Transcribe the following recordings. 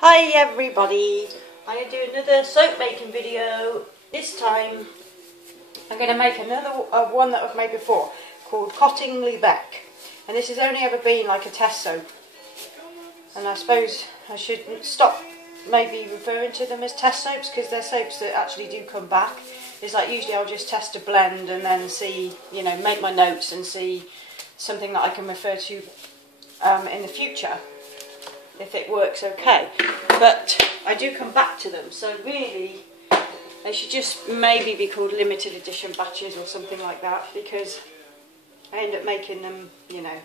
Hi everybody, I'm going to do another soap making video. This time I'm going to make another one that I've made before called Cottingley Beck, and this has only ever been like a test soap, and I suppose I should stop maybe referring to them as test soaps because they're soaps that actually do come back. It's like usually I'll just test a blend and then see, you know, make my notes and see something that I can refer to in the future if it works okay, but I do come back to them, so really they should just maybe be called limited edition batches or something like that, because I end up making them, you know,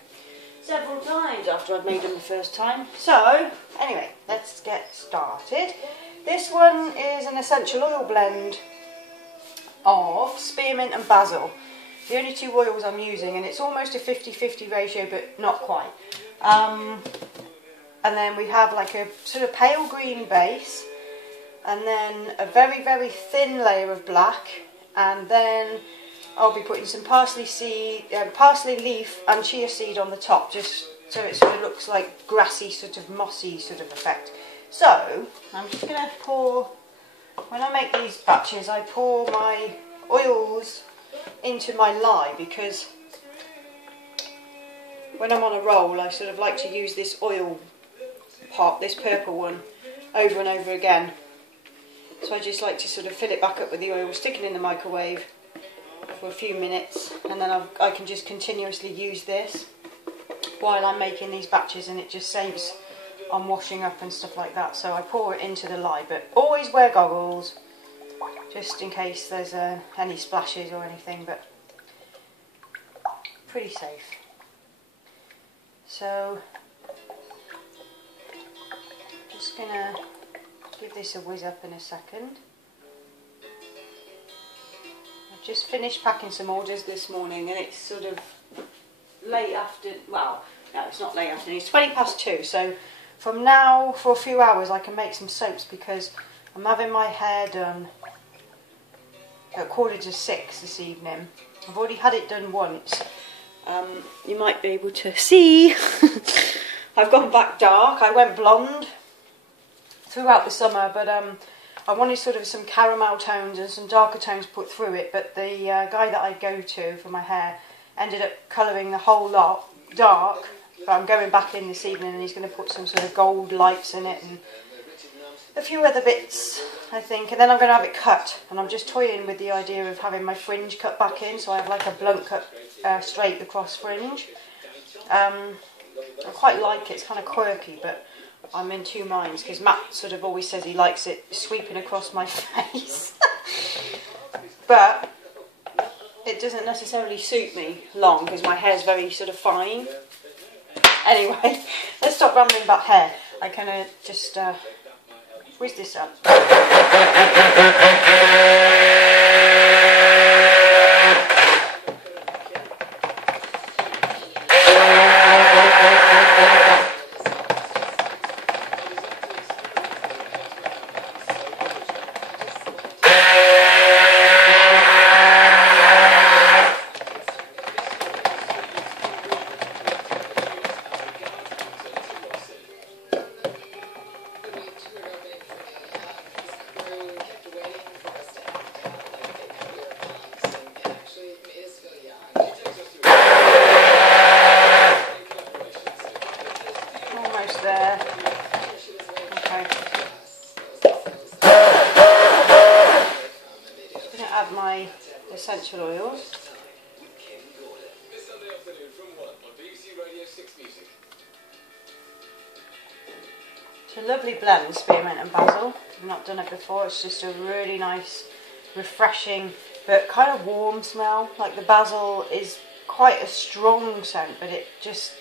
several times after I've made them the first time. So anyway, let's get started. This one is an essential oil blend of spearmint and basil, the only two oils I'm using, and it's almost a 50-50 ratio but not quite. And then we have like a sort of pale green base, and then a very, very thin layer of black, and then I'll be putting some parsley seed, parsley leaf and chia seed on the top, just so it sort of looks like grassy, sort of mossy sort of effect. So I'm just going to pour, when I make these batches, I pour my oils into my lye, because when I'm on a roll I sort of like to use this oil pot, this purple one, over and over again. So I just like to sort of fill it back up with the oil, stick it in the microwave for a few minutes, and then I can just continuously use this while I'm making these batches, and it just saves on washing up and stuff like that. So I pour it into the lye, but always wear goggles just in case there's any splashes or anything, but pretty safe. So just gonna give this a whiz up in a second. I've just finished packing some orders this morning, and it's sort of late after, well, no, it's not late afternoon, it's 2:20, so from now for a few hours I can make some soaps, because I'm having my hair done at 5:45 this evening. I've already had it done once. You might be able to see I've gone back dark. I went blonde throughout the summer, but I wanted sort of some caramel tones and some darker tones put through it, but the guy that I go to for my hair ended up colouring the whole lot dark. But I'm going back in this evening and he's going to put some sort of gold lights in it and a few other bits, I think, and then I'm going to have it cut, and I'm just toying with the idea of having my fringe cut back in, so I have like a blunt cut straight across fringe. I quite like it, it's kind of quirky, but I'm in two minds because Matt sort of always says he likes it sweeping across my face. But it doesn't necessarily suit me long because my hair's very sort of fine. Anyway, let's stop rambling about hair. I kind of just whiz this up. There. Okay. I'm going to add my essential oils. It's a lovely blend, spearmint and basil. I've not done it before. It's just a really nice, refreshing, but kind of warm smell. Like the basil is quite a strong scent, but it just,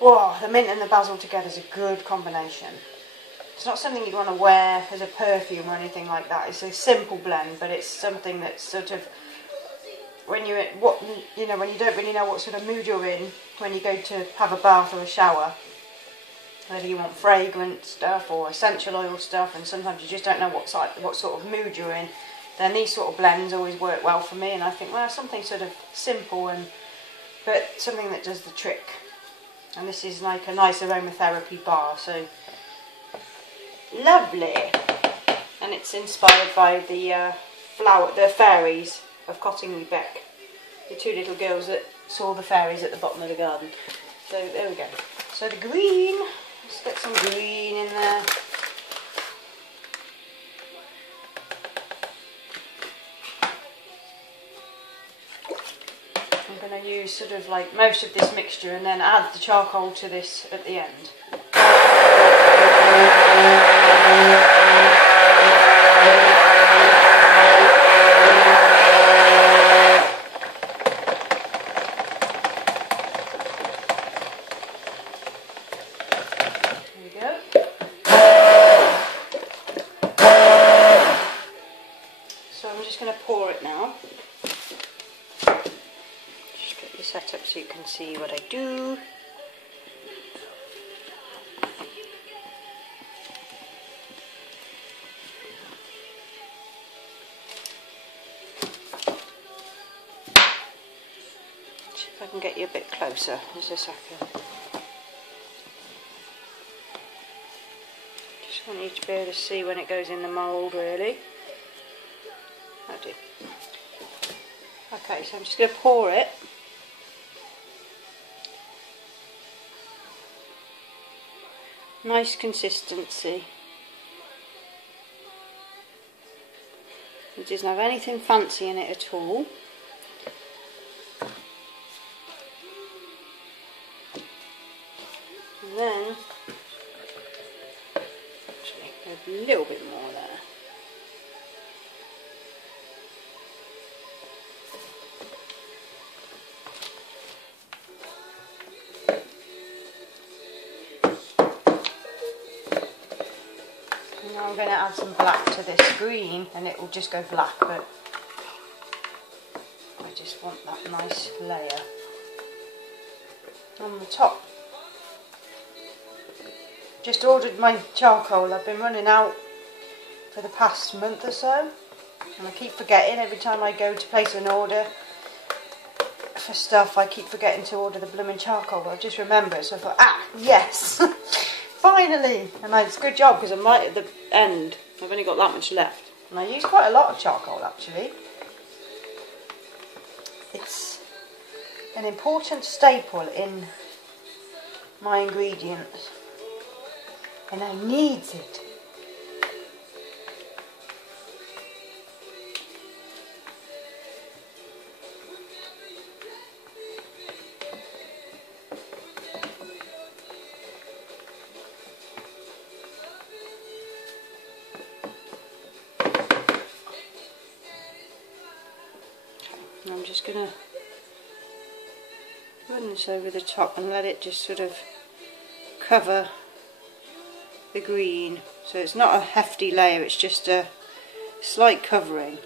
whoa, the mint and the basil together is a good combination. It's not something you'd want to wear as a perfume or anything like that. It's a simple blend, but it's something that's sort of, when you're when you don't really know what sort of mood you're in when you go to have a bath or a shower, whether you want fragrant stuff or essential oil stuff, and sometimes you just don't know what sort of mood you're in, then these sort of blends always work well for me. And I think, well, something sort of simple but something that does the trick. And this is like a nice aromatherapy bar, so lovely. And it's inspired by the fairies of Cottingley Beck, the two little girls that saw the fairies at the bottom of the garden. So there we go. So the green, let's get some green in there. I'm going to use sort of like most of this mixture and then add the charcoal to this at the end. Set up so you can see what I do. See if I can get you a bit closer. Just a second. Just want you to be able to see when it goes in the mould, really. I do. Okay, so I'm just going to pour it. Nice consistency. It doesn't have anything fancy in it at all. And then, actually, a little bit more there. Now I'm going to add some black to this green and it will just go black, but I just want that nice layer on the top. Just ordered my charcoal. I've been running out for the past month or so and I keep forgetting every time I go to place an order for stuff. I keep forgetting to order the blooming charcoal, but I just remember, so I thought, yes. Finally! And it's a good job because I'm right at the end. I've only got that much left. And I use quite a lot of charcoal actually. It's an important staple in my ingredients. And I needs it. I'm just going to run this over the top and let it just sort of cover the green. So it's not a hefty layer, it's just a slight covering.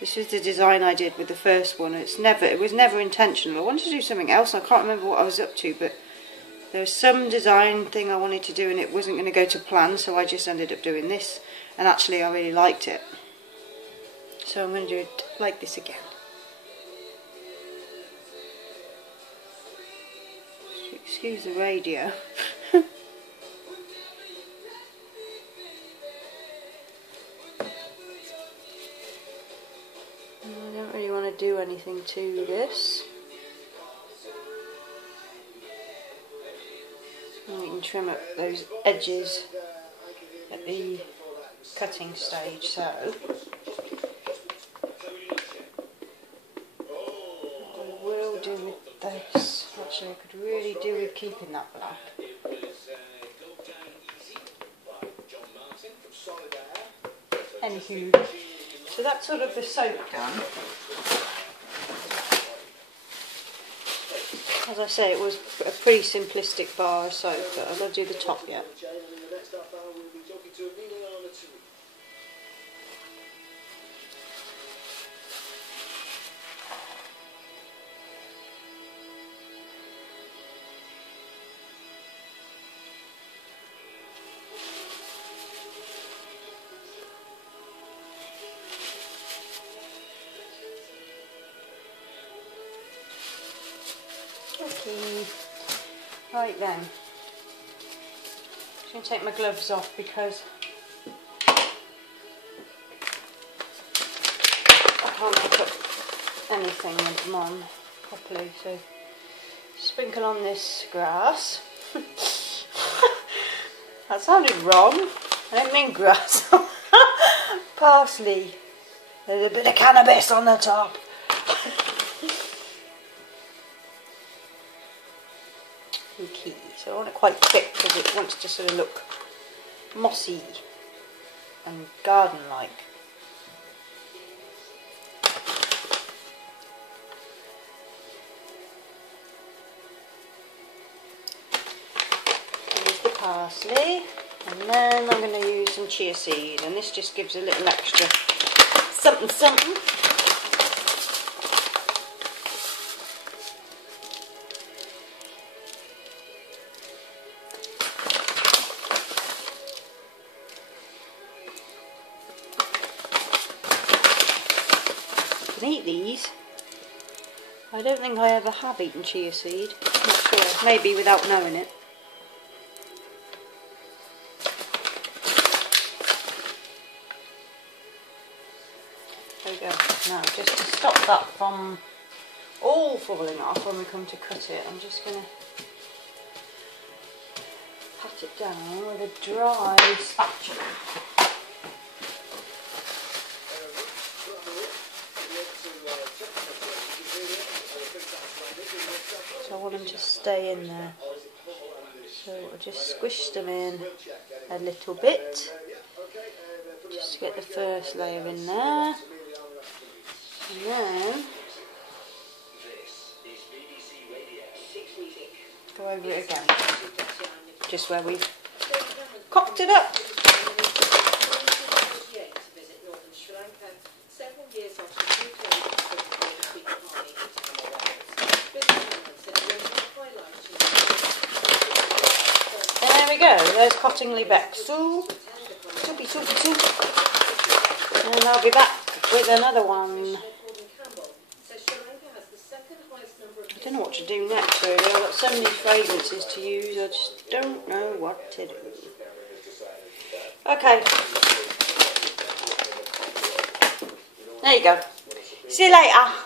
This is the design I did with the first one. It was never intentional. I wanted to do something else. I can't remember what I was up to, but there was some design thing I wanted to do and it wasn't going to go to plan, so I just ended up doing this. And actually I really liked it. So I'm going to do it like this again. Excuse the radio. I don't really want to do anything to this. And we can trim up those edges at the cutting stage, so do with this. Actually, I could really do with keeping that black. Anywho, so that's sort of the soap done. As I say, it was a pretty simplistic bar of soap, but I've got to do the top yet. Okay, right then, going to take my gloves off because I can't pick up anything with them on properly. So sprinkle on this grass. That sounded wrong. I don't mean grass. Parsley. There's a bit of cannabis on the top. Okay, so I want it quite thick because it wants to sort of look mossy and garden-like. Here's the parsley, and then I'm going to use some chia seed, and this just gives a little extra something something. Eat these. I don't think I ever have eaten chia seed. Not sure. Maybe without knowing it. There we go. Now, just to stop that from all falling off when we come to cut it, I'm just going to pat it down with a dry spatula. So I want them to stay in there. So I just squish them in a little bit. Just to get the first layer in there. And then go over it again. Just where we've cocked it up. There we go, there's Cottingley Beck. Soupy. And I'll be back with another one. I don't know what to do next really. I've got so many fragrances to use, I just don't know what to do. Okay. There you go. See you later.